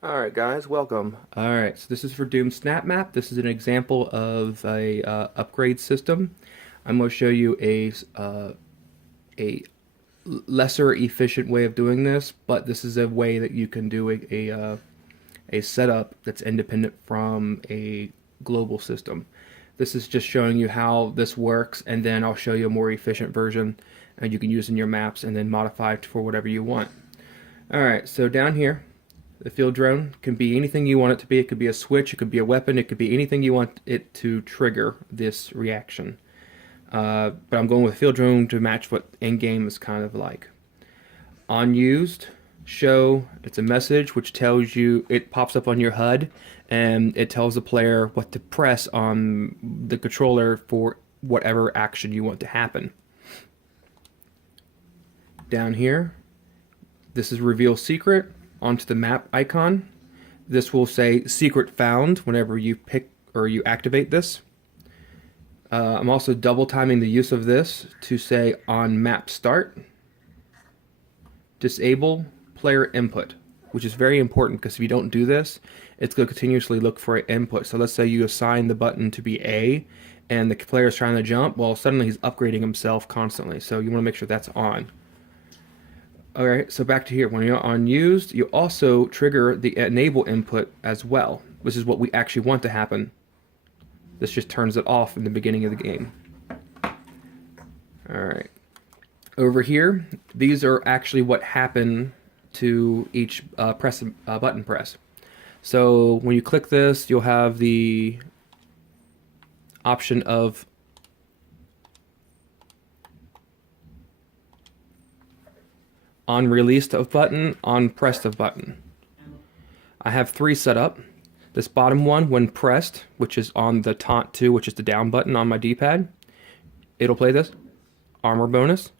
Alright guys, welcome. Alright, so this is for Doom Snapmap. This is an example of a upgrade system. I'm going to show you a lesser efficient way of doing this, but this is a way that you can do a setup that's independent from a global system. This is just showing you how this works, and then I'll show you a more efficient version and you can use in your maps and then modify it for whatever you want. Alright, so down here the field drone can be anything you want it to be. It could be a switch, it could be a weapon, it could be anything you want it to trigger this reaction. But I'm going with field drone to match what in-game is kind of like. Unused, show, it's a message which tells you, it pops up on your HUD, and it tells the player what to press on the controller for whatever action you want to happen. Down here, this is reveal secret. Onto the map icon. This will say secret found whenever you pick or you activate this. I'm also double timing the use of this to say on map start. Disable player input, which is very important because if you don't do this, it's going to continuously look for an input. So let's say you assign the button to be A and the player is trying to jump, well suddenly he's upgrading himself constantly, so you want to make sure that's on. Alright, so back to here. When you're on used, you also trigger the enable input as well. This is what we actually want to happen. This just turns it off in the beginning of the game. Alright. Over here, these are actually what happen to each button press. So when you click this, you'll have the option of on released of button, on pressed of button. I have 3 set up. This bottom one, when pressed, which is on the taunt 2, which is the down button on my D-pad, it'll play this. Armor bonus.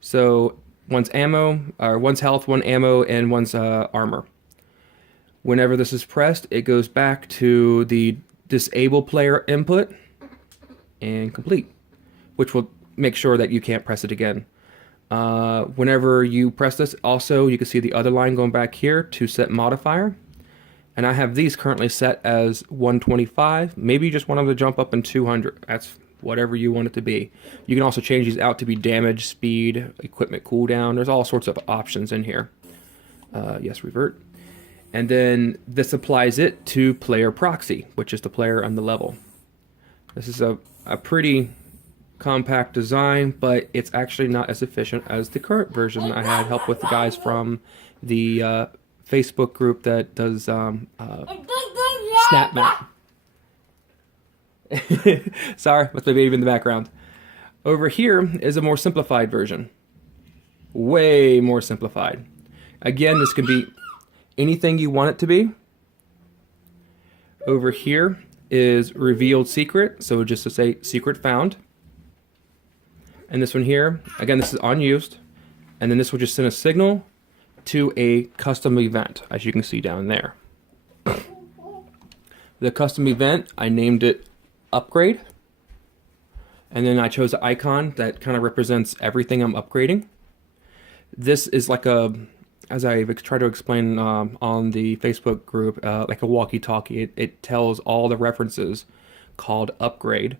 So one's ammo, or one's health, one ammo, and one's armor. Whenever this is pressed, it goes back to the disable player input and complete, which will make sure that you can't press it again. Whenever you press this, also you can see the other line going back here to set modifier, and I have these currently set as 125. Maybe you just want them to jump up in 200. That's whatever you want it to be. You can also change these out to be damage, speed, equipment cooldown. There's all sorts of options in here. Yes, revert. And then this applies it to player proxy, which is the player on the level. This is a pretty compact design, but it's actually not as efficient as the current version. I had help with the guys from the Facebook group that does Snapmap. Sorry, that's my baby in the background. Over here is a more simplified version. Way more simplified. Again, this can be anything you want it to be. Over here is revealed secret, so just to say secret found. And this one here, again, this is unused. And then this will just send a signal to a custom event, as you can see down there. The custom event, I named it upgrade. And then I chose an icon that kind of represents everything I'm upgrading. This is like a, as I tried to explain on the Facebook group, like a walkie-talkie. It tells all the references called upgrade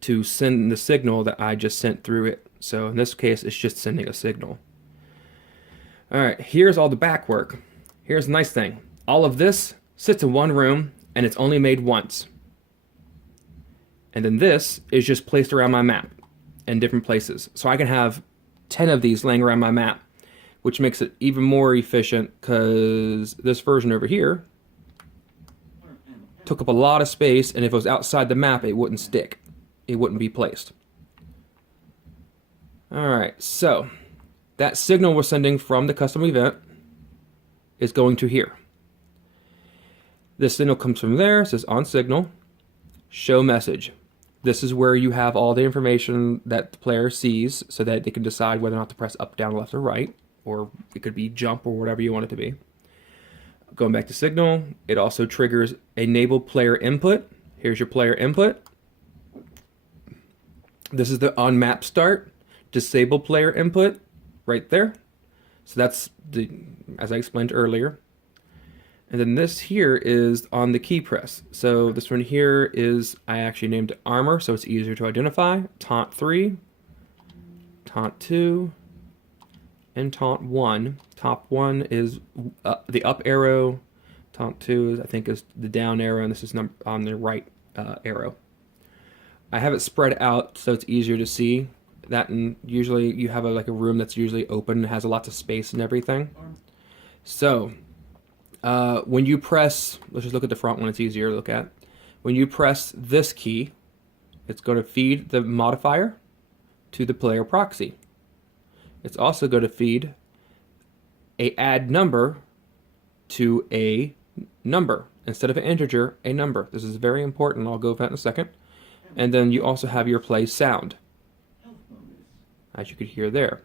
to send the signal that I just sent through it. So in this case, it's just sending a signal. Alright, here's all the back work. Here's the nice thing. All of this sits in one room, and it's only made once. And then this is just placed around my map in different places. So I can have 10 of these laying around my map, which makes it even more efficient because this version over here took up a lot of space, and if it was outside the map, it wouldn't stick. It wouldn't be placed. Alright, so that signal we're sending from the custom event is going to here. This signal comes from there, it says on signal, show message. This is where you have all the information that the player sees so that they can decide whether or not to press up, down, left, or right, or it could be jump or whatever you want it to be. Going back to signal, it also triggers enable player input. Here's your player input. This is the on map start, disable player input right there. So that's the, as I explained earlier. And then this here is on the key press. So this one here is, I actually named it armor, so it's easier to identify. Taunt 3, taunt 2, and taunt 1. Top 1 is the up arrow. Taunt 2 is, I think, is the down arrow, and this is on the right arrow. I have it spread out so it's easier to see. That, and usually you have like a room that's usually open and has a lot of space and everything. So when you press, let's just look at the front one, it's easier to look at. When you press this key, it's going to feed the modifier to the player proxy. It's also going to feed a add number to a number. Instead of an integer, a number. This is very important. I'll go over that in a second. And then you also have your play sound, as you could hear there.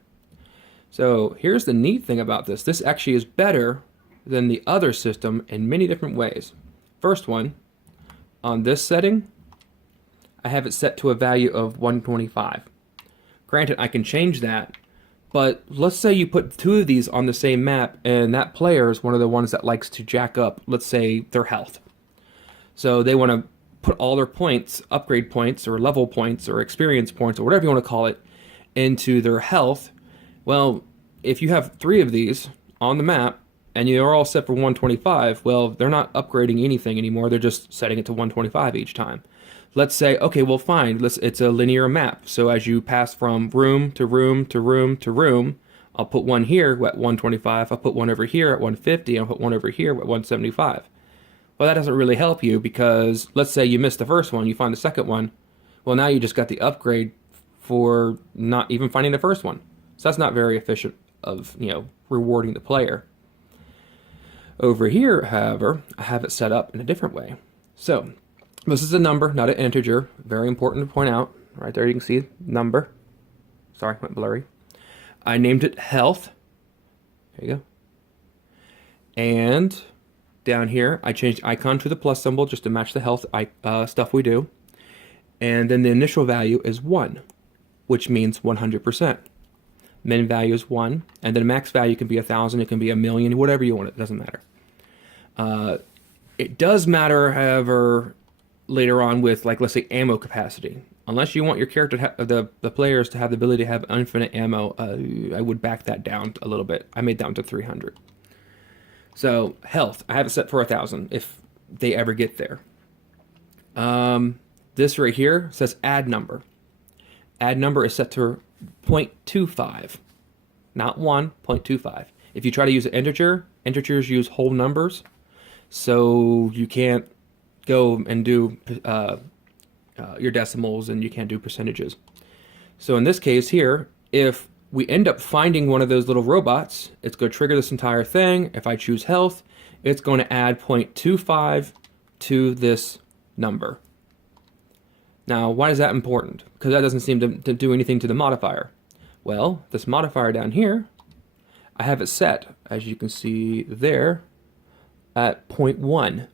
So here's the neat thing about this. This actually is better than the other system in many different ways. First one, on this setting, I have it set to a value of 125. Granted, I can change that, but let's say you put two of these on the same map and that player is one of the ones that likes to jack up, let's say, their health. So they want to put all their points, upgrade points or level points or experience points or whatever you want to call it, into their health. Well, if you have 3 of these on the map and you're all set for 125, well, they're not upgrading anything anymore. They're just setting it to 125 each time. Let's say, okay, well, fine. It's a linear map. So as you pass from room to room to room to room, I'll put one here at 125. I'll put one over here at 150. I'll put one over here at 175. Well, that doesn't really help you because let's say you missed the first one, you find the second one. Well, now you just got the upgrade for not even finding the first one. So that's not very efficient of, rewarding the player. Over here, however, I have it set up in a different way. So this is a number, not an integer. Very important to point out. Right there you can see number. Sorry, went blurry. I named it health. There you go. And down here, I changed icon to the plus symbol just to match the health stuff we do. And then the initial value is 1, which means 100%. Min value is 1, and then max value can be 1,000, it can be 1,000,000, whatever you want, it doesn't matter. It does matter, however, later on with, like, let's say, ammo capacity. Unless you want your character, the players to have the ability to have infinite ammo, I would back that down a little bit. I made that down to 300. So, health, I have it set for 1,000 if they ever get there. This right here says add number. Add number is set to 0.25, not 1, 0.25. If you try to use an integer, integers use whole numbers, so you can't go and do your decimals and you can't do percentages. So in this case here, if we end up finding one of those little robots, it's going to trigger this entire thing. If I choose health, it's going to add 0.25 to this number. Now, why is that important? Because that doesn't seem to do anything to the modifier. Well, this modifier down here, I have it set, as you can see there, at 0.1.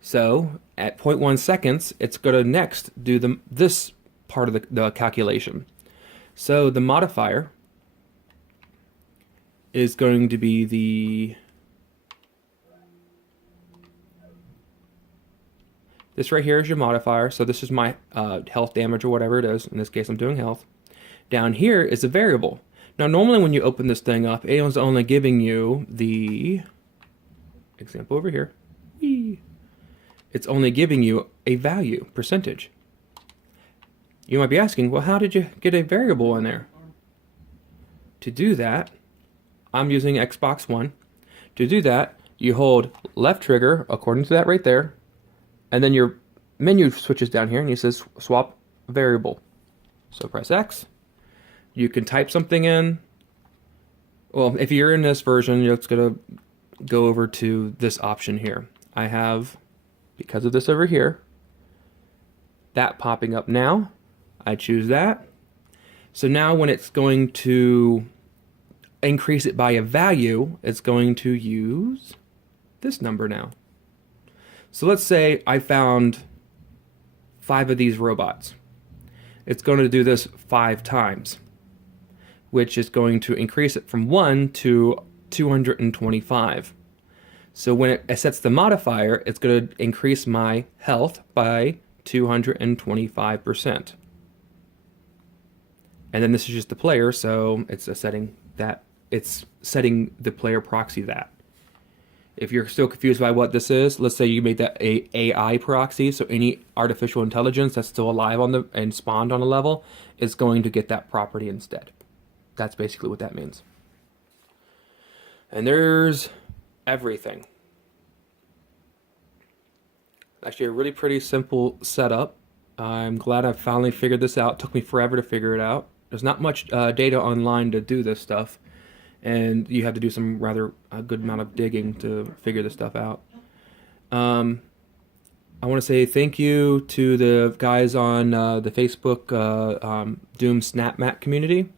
So, at 0.1 seconds, it's going to next do this part of the calculation. So, the modifier is going to be this right here is your modifier, so this is my health damage or whatever it is. In this case, I'm doing health. Down here is a variable. Now, normally when you open this thing up, Aeon's only giving you the example over here. Whee! It's only giving you a value, percentage. You might be asking, well, how did you get a variable in there? To do that, I'm using Xbox One. To do that, you hold left trigger, according to that right there, and then your menu switches down here and it says swap variable. So press X. You can type something in. Well, if you're in this version, it's going to go over to this option here. I have, because of this over here, that popping up now. I choose that. So now when it's going to increase it by a value, it's going to use this number now. So let's say I found 5 of these robots. It's going to do this 5 times. which is going to increase it from 1 to 225. So when it sets the modifier, it's going to increase my health by 225%. And then this is just the player, so it's setting the player proxy that. If you're still confused by what this is, let's say you made that a AI proxy, so any artificial intelligence that's still alive on the and spawned on a level is going to get that property instead. That's basically what that means. And there's everything. Actually, a really pretty simple setup. I'm glad I finally figured this out. It took me forever to figure it out. There's not much data online to do this stuff, and you have to do some rather good amount of digging to figure this stuff out. I want to say thank you to the guys on the Facebook Doom Snapmap community.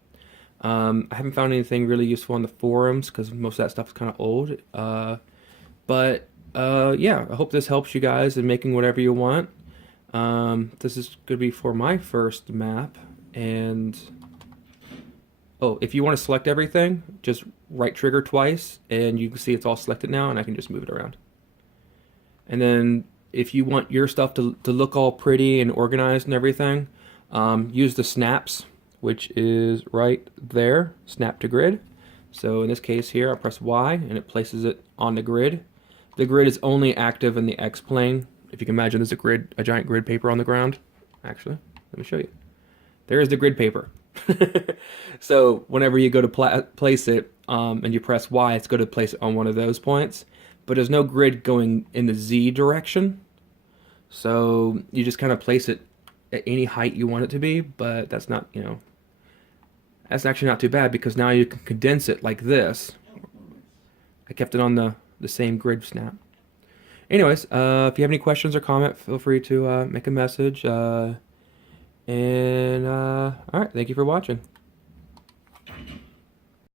I haven't found anything really useful on the forums because most of that stuff is kind of old. But yeah, I hope this helps you guys in making whatever you want. This is going to be for my first map. And oh, if you want to select everything, just right trigger twice and you can see it's all selected now, and I can just move it around. And then if you want your stuff to look all pretty and organized and everything, use the snaps, which is right there, snap to grid. So in this case here, I press Y and it places it on the grid. The grid is only active in the X plane. If you can imagine, there's a giant grid paper on the ground. Actually, let me show you. There's the grid paper. So whenever you go to place it and you press Y, it's going to place it on one of those points. But there's no grid going in the Z direction. So you just kind of place it at any height you want it to be, but that's not, that's actually not too bad because now you can condense it like this. I kept it on the same grid snap. Anyways, if you have any questions or comment, feel free to make a message. All right, thank you for watching.